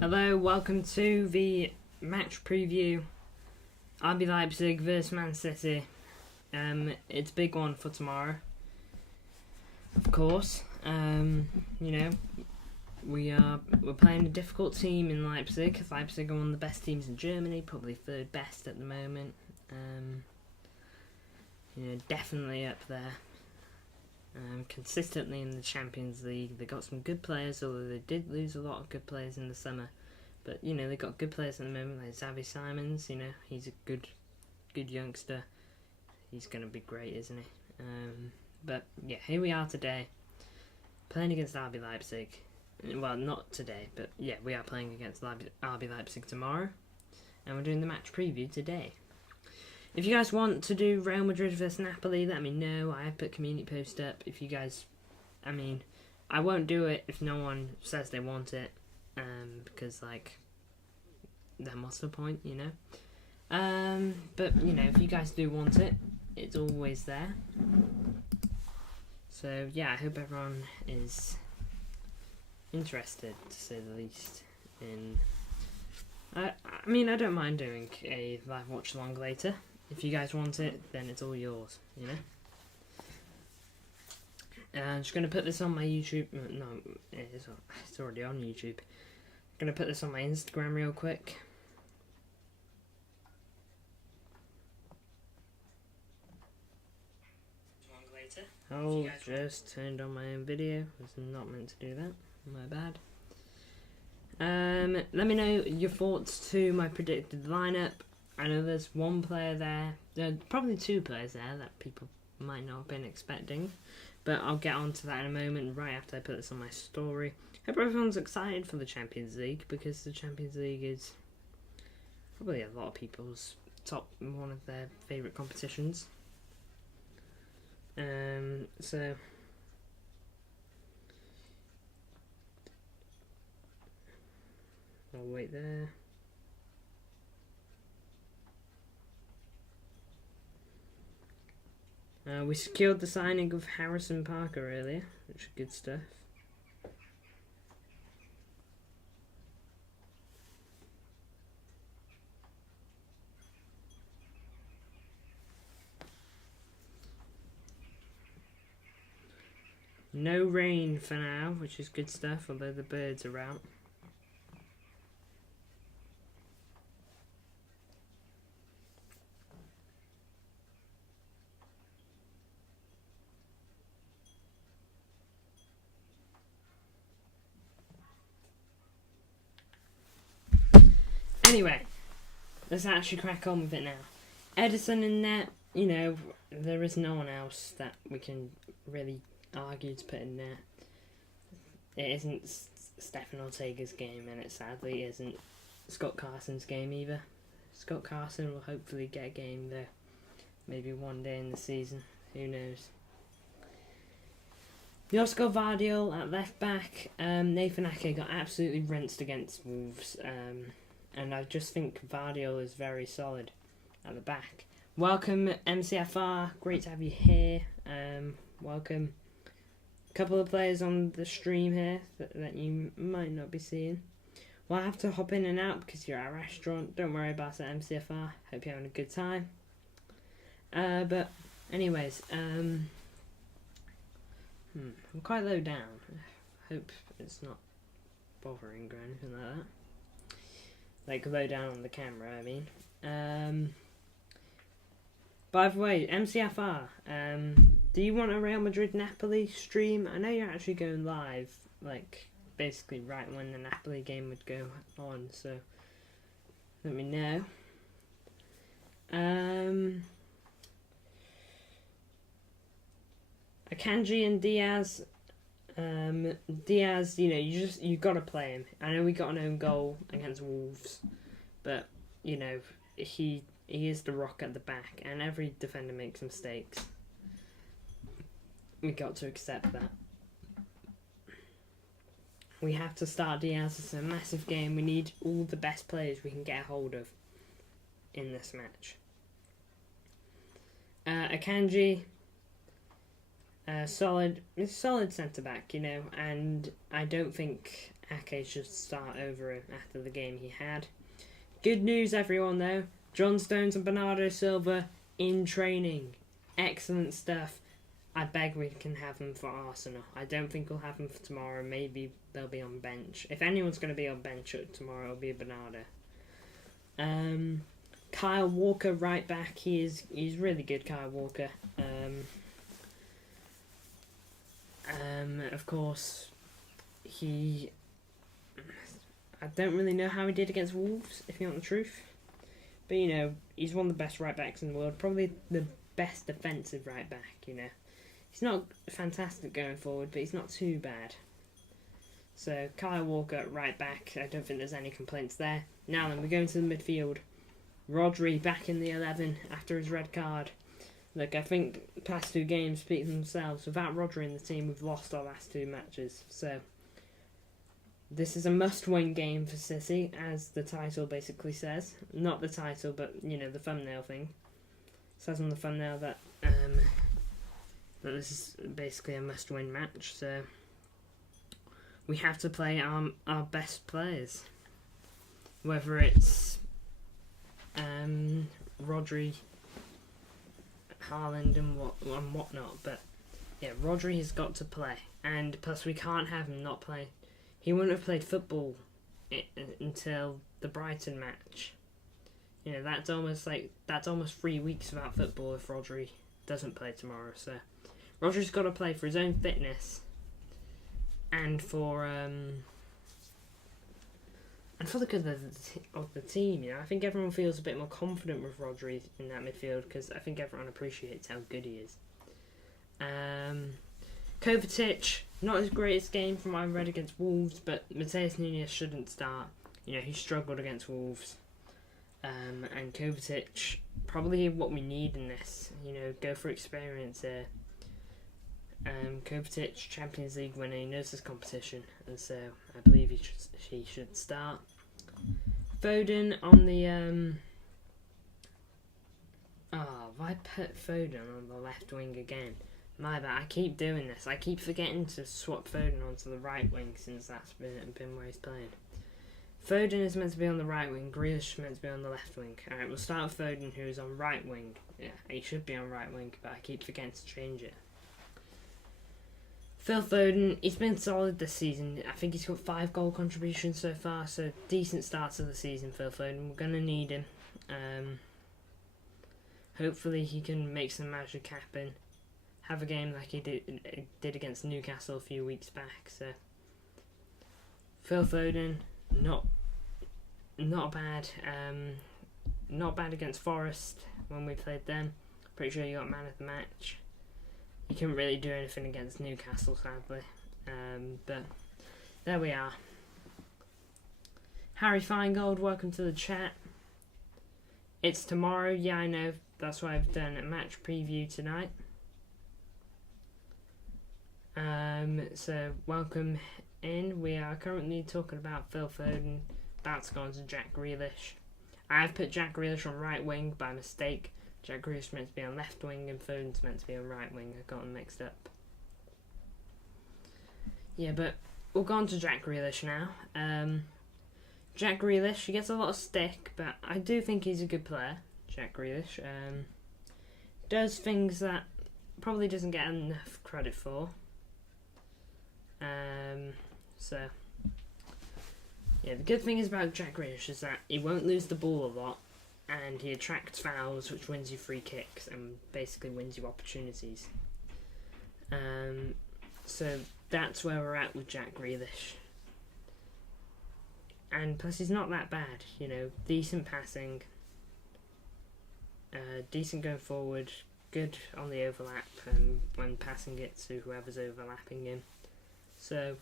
Hello, welcome to the match preview. RB Leipzig versus Man City. It's a big one for tomorrow. Of course, we're playing a difficult team in Leipzig. Leipzig are one of the best teams in Germany, probably third best at the moment. Definitely up there. Consistently in the Champions League. They got some good players, although they did lose a lot of good players in the summer. But they got good players at the moment, like Xavi Simons. He's a good youngster. He's gonna be great, isn't he? But yeah, here we are today, playing against RB Leipzig. Well, not today, but yeah, we are playing against RB Leipzig tomorrow, and we're doing the match preview today. If you guys want to do Real Madrid versus Napoli, let me know. I have put community post up. If you guys, I won't do it if no one says they want it, because then what's the point, But if you guys do want it, it's always there. So yeah, I hope everyone is interested, to say the least. I don't mind doing a live watch along later. If you guys want it, then it's all yours, I'm just going to put this on my YouTube. No, it's already on YouTube. I'm going to put this on my Instagram real quick. Oh, just turned on my own video. I was not meant to do that. My bad. Let me know your thoughts to my predicted lineup. I know there's one player there, probably two players there that people might not have been expecting, but I'll get on to that in a moment, right after I put this on my story. Hope everyone's excited for the Champions League, because the Champions League is probably a lot of people's one of their favourite competitions. So I'll wait there. We secured the signing of Harrison Parker earlier, which is good stuff. No rain for now, which is good stuff, although the birds are out. Anyway, let's actually crack on with it now. Edison in net, there is no one else that we can really argue to put in net. It isn't Stefan Ortega's game, and it sadly isn't Scott Carson's game either. Scott Carson will hopefully get a game there, maybe one day in the season. Who knows? We also got Vardiol at left back. Nathan Ake got absolutely rinsed against Wolves. And I just think Vardiol is very solid at the back. Welcome, MCFR. Great to have you here. Welcome. A couple of players on the stream here that you might not be seeing. Well, I have to hop in and out because you're at a restaurant. Don't worry about it, MCFR. Hope you're having a good time. But anyways, I'm quite low down. Hope it's not bothering or anything like that. Like low down on the camera, I mean. By the way, MCFR, do you want a Real Madrid Napoli stream? I know you're actually going live, basically right when the Napoli game would go on, so let me know. Akanji and Diaz. Diaz, you gotta play him. I know we got an own goal against Wolves, but he is the rock at the back, and every defender makes mistakes. We got to accept that. We have to start Diaz. It's a massive game. We need all the best players we can get a hold of in this match. Akanji. Solid centre back, and I don't think Ake should start over him after the game he had. Good news, everyone, though. John Stones and Bernardo Silva in training. Excellent stuff. I beg we can have them for Arsenal. I don't think we'll have them for tomorrow. Maybe they'll be on bench. If anyone's going to be on bench tomorrow, it'll be Bernardo. Kyle Walker, right back. He's really good, Kyle Walker. Of course, I don't really know how he did against Wolves, if you want the truth. But, he's one of the best right backs in the world. Probably the best defensive right back, He's not fantastic going forward, but he's not too bad. So, Kyle Walker, right back. I don't think there's any complaints there. Now then, we go into the midfield. Rodri back in the 11 after his red card. Look, I think the past 2 games speak for themselves. Without Rodri in the team, we've lost our last 2 matches. So, this is a must-win game for City, as the title basically says. Not the title, but, the thumbnail thing. It says on the thumbnail that this is basically a must-win match, so we have to play our best players. Whether it's Rodri, Haaland and whatnot, but yeah, Rodri has got to play, and plus we can't have him not play. He wouldn't have played football until the Brighton match. That's almost 3 weeks without football if Rodri doesn't play tomorrow. So Rodri's got to play for his own fitness and for the good of the team. I think everyone feels a bit more confident with Rodri in that midfield because I think everyone appreciates how good he is. Kovacic, not his greatest game from what I read against Wolves, but Mateus Nunes shouldn't start. He struggled against Wolves. And Kovacic, probably what we need in this. Go for experience here. Kovacic, Champions League winner, he knows this competition, and so I believe he should start. Foden on the I put Foden on the left wing again. My bad, I keep doing this. I keep forgetting to swap Foden onto the right wing since that's been where he's playing. Foden is meant to be on the right wing, Grealish is meant to be on the left wing. Alright, we'll start with Foden, who's on right wing. Yeah, he should be on right wing, but I keep forgetting to change it. Phil Foden, he's been solid this season. I think he's got 5 goal contributions so far, so decent start to the season, Phil Foden. We're going to need him. Hopefully he can make some magic happen. Have a game like he did against Newcastle a few weeks back. So Phil Foden, not bad. Not bad against Forest when we played them. Pretty sure he got man of the match. He couldn't really do anything against Newcastle, sadly. But there we are. Harry Feingold, welcome to the chat. It's tomorrow. Yeah, I know. That's why I've done a match preview tonight. So welcome in. We are currently talking about Phil Foden. That's gone to Jack Grealish. I have put Jack Grealish on right wing by mistake. Jack Grealish is meant to be on left wing and Foden's meant to be on right wing. I got them mixed up. Yeah, but we'll go on to Jack Grealish now. Jack Grealish, he gets a lot of stick, but I do think he's a good player. Jack Grealish does things that probably doesn't get enough credit for. So yeah, the good thing is about Jack Grealish is that he won't lose the ball a lot, and he attracts fouls, which wins you free kicks and basically wins you opportunities. So that's where we're at with Jack Grealish. And plus he's not that bad, decent passing, decent going forward, good on the overlap when passing it to whoever's overlapping him. So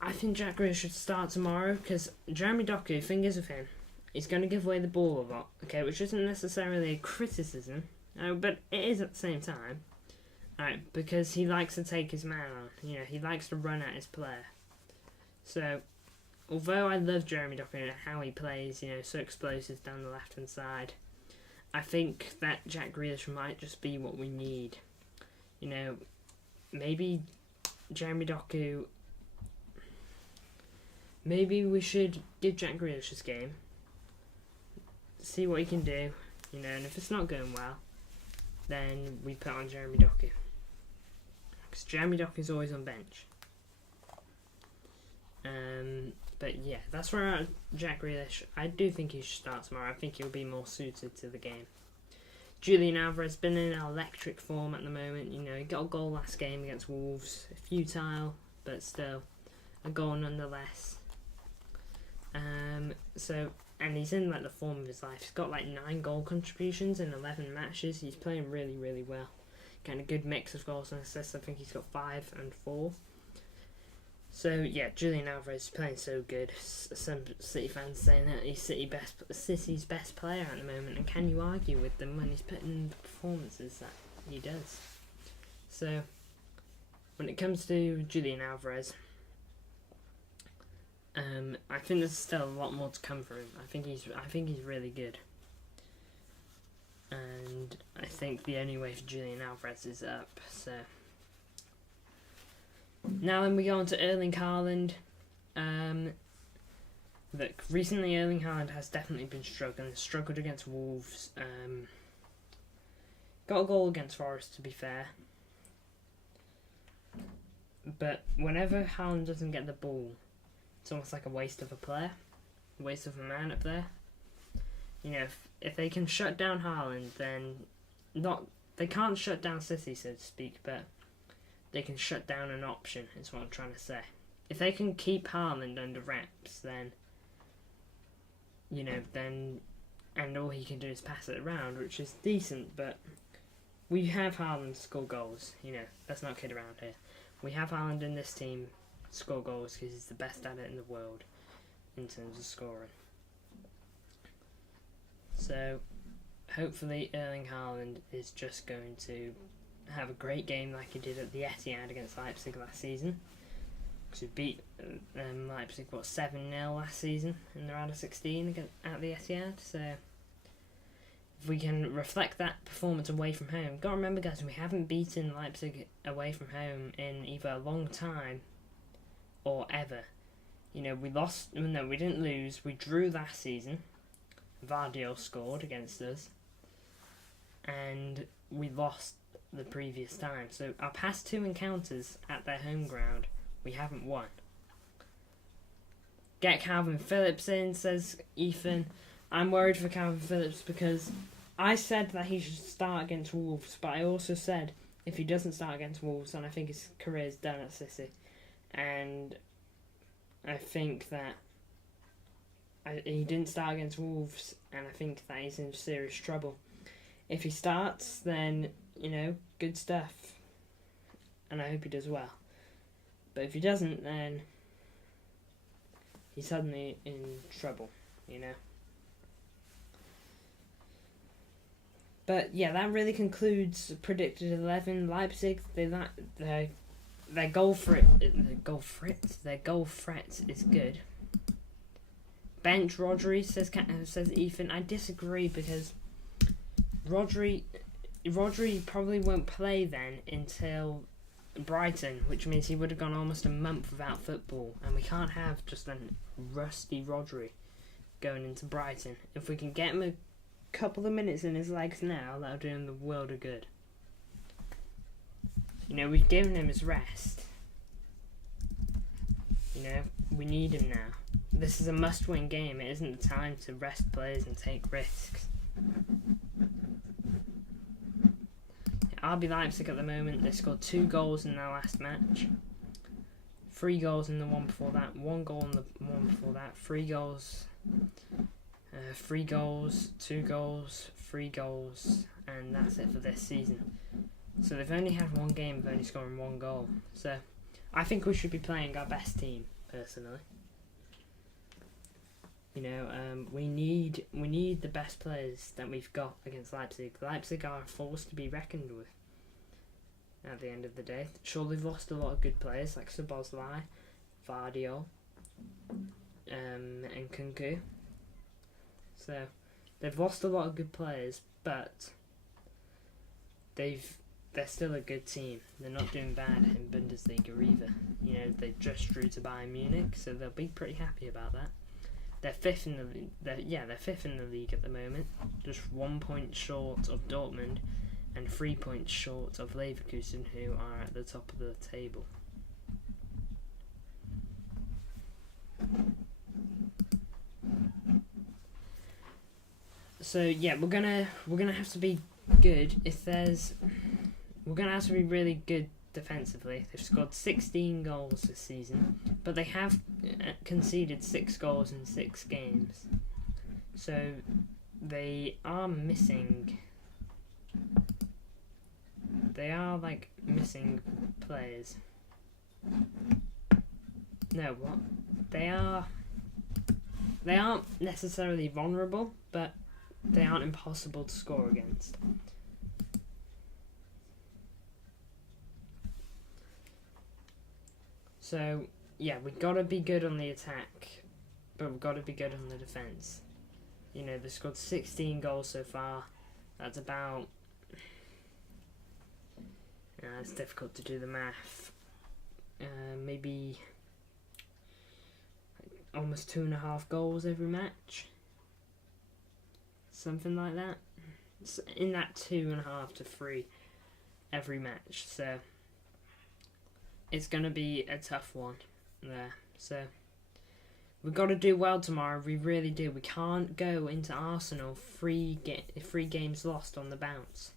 I think Jack Grealish should start tomorrow because Jeremy Doku, thing is with him, he's going to give away the ball a lot, okay, which isn't necessarily a criticism, but it is at the same time, because he likes to take his man on, he likes to run at his player. So, although I love Jeremy Doku and how he plays, so explosive down the left-hand side, I think that Jack Grealish might just be what we need. Maybe Jeremy Doku maybe we should give Jack Grealish this game, see what he can do, you know, and if it's not going well, then we put on Jeremy Doku. Because Jeremy Doku is always on bench. But yeah, that's where I'm at Jack Grealish. I do think he should start tomorrow. I think he'll be more suited to the game. Julian Alvarez been in electric form at the moment. You know, he got a goal last game against Wolves. Futile, but still a goal nonetheless. And he's in like the form of his life. He's got like 9 goal contributions in 11 matches. He's playing really, really well. Kind of good mix of goals and assists. I think he's got 5 and 4. So yeah, Julian Alvarez is playing so good. Some City fans saying that he's City's best player at the moment, and can you argue with them when he's putting in the performances that he does? So when it comes to Julian Alvarez, I think there's still a lot more to come from him. I think he's really good, and I think the only way for Julian Alvarez is up. So. Now then we go on to Erling Haaland. Look, recently Erling Haaland has definitely been struggled against Wolves. Got a goal against Forest, to be fair. But whenever Haaland doesn't get the ball, it's almost like a waste of a player. A waste of a man up there. You know, if they can shut down Haaland, then they can't shut down City, so to speak, but they can shut down an option, is what I'm trying to say. If they can keep Haaland under wraps, then, you know, and all he can do is pass it around, which is decent, but we have Haaland score goals, you know, let's not kid around here. We have Haaland in this team score goals because he's the best at it in the world in terms of scoring. So, hopefully Erling Haaland is just going to have a great game like he did at the Etihad against Leipzig last season. Because we beat Leipzig 7-0 last season in the round of 16 at the Etihad. So if we can reflect that performance away from home, gotta remember guys, we haven't beaten Leipzig away from home in either a long time or ever. You know, we didn't lose. We drew last season. Vardiol scored against us, and we lost the previous time. So our past 2 encounters at their home ground, we haven't won. Get Calvin Phillips in, says Ethan. I'm worried for Calvin Phillips because I said that he should start against Wolves, but I also said if he doesn't start against Wolves, then I think his career is done at City. And I think that he didn't start against Wolves, and I think that he's in serious trouble. If he starts, then, you know, good stuff. And I hope he does well. But if he doesn't, then he's suddenly in trouble, you know. But yeah, that really concludes predicted 11. Leipzig, their goal threat is good. Bench Rodri, says Ethan. I disagree because Rodri probably won't play then until Brighton, which means he would have gone almost a month without football, and we can't have just a rusty Rodri going into Brighton. If we can get him a couple of minutes in his legs now, that'll do him the world of good. You know, we've given him his rest. You know, we need him now. This is a must-win game. It isn't the time to rest players and take risks. RB Leipzig at the moment, they scored 2 goals in their last match. 3 goals in the one before that. 1 goal in the one before that. 3 goals. 3 goals, 2 goals, 3 goals, and that's it for this season. So they've only had 1 game of only scoring 1 goal. So I think we should be playing our best team, personally. You know, we need the best players that we've got against Leipzig. Leipzig are a force to be reckoned with at the end of the day. Sure, they've lost a lot of good players like Szoboszlai, Vardiol, and Kunku. So they've lost a lot of good players, but they've they're still a good team. They're not doing bad in Bundesliga either. You know, they just drew to Bayern Munich, so they'll be pretty happy about that. They're fifth in the they're fifth in the league at the moment, just 1 point short of Dortmund, and 3 points short of Leverkusen, who are at the top of the table. So yeah, we're gonna have to be good. We're gonna have to be really good defensively. They've scored 16 goals this season, but they have conceded 6 goals in 6 games. So they are missing. They are missing players. No, what? They aren't necessarily vulnerable, but they aren't impossible to score against. So, yeah, we've got to be good on the attack, but we've got to be good on the defence. You know, they've scored 16 goals so far. That's about... it's difficult to do the math. Maybe almost 2.5 goals every match. Something like that. It's in that 2.5 to 3 every match. So it's going to be a tough one there. So we've got to do well tomorrow. We really do. We can't go into Arsenal 3 games lost on the bounce.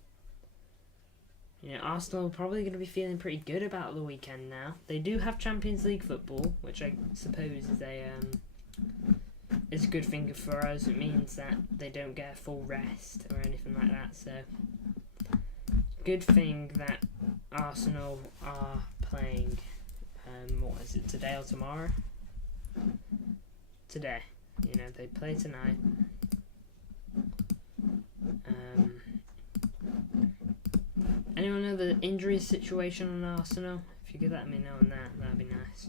You know, Arsenal are probably going to be feeling pretty good about the weekend now. They do have Champions League football, which I suppose is a good thing for us. It means that they don't get a full rest or anything like that. So, good thing that Arsenal are playing. What is it, today or tomorrow? Today. You know, they play tonight. Anyone know the injury situation on Arsenal? If you could let me know on that, that'd be nice.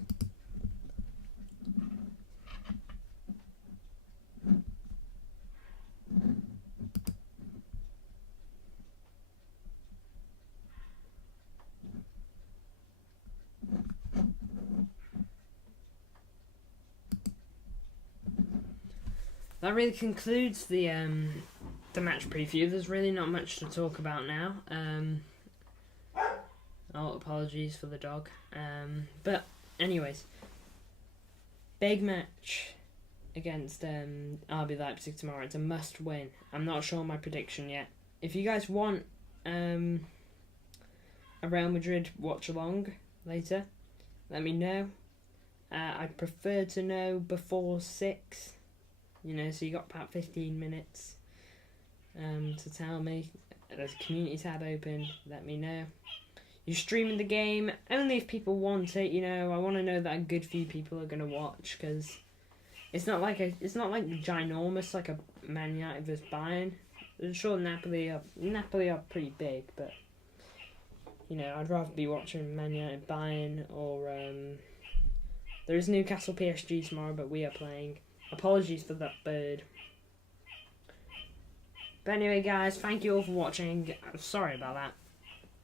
That really concludes the match preview. There's really not much to talk about now. Apologies for the dog. But anyways, big match against RB Leipzig tomorrow. It's a must win. I'm not sure my prediction yet. If you guys want a Real Madrid watch along later, let me know. I'd prefer to know before 6. You know, so you got about 15 minutes to tell me. There's a community tab open. Let me know. You're streaming the game only if people want it. You know, I want to know that a good few people are gonna watch, because it's not ginormous like a Man United versus Bayern. I'm sure Napoli are pretty big, but you know, I'd rather be watching Man United Bayern or there is Newcastle PSG tomorrow, but we are playing. Apologies for that bird. But anyway, guys, thank you all for watching. Sorry about that.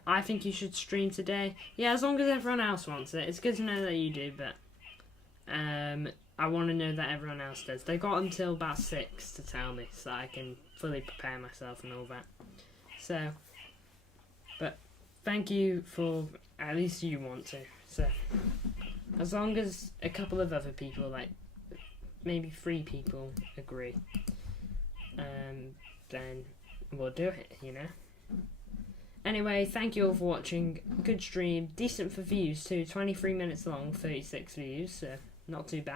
I think you should stream today. Yeah, as long as everyone else wants it. It's good to know that you do, but I want to know that everyone else does. They got until about 6 to tell me, so I can fully prepare myself and all that. So, but thank you for, at least you want to. So, as long as a couple of other people, like maybe 3 people agree, then we'll do it, you know. Anyway, thank you all for watching. Good stream, decent for views too, 23 minutes long, 36 views, so not too bad.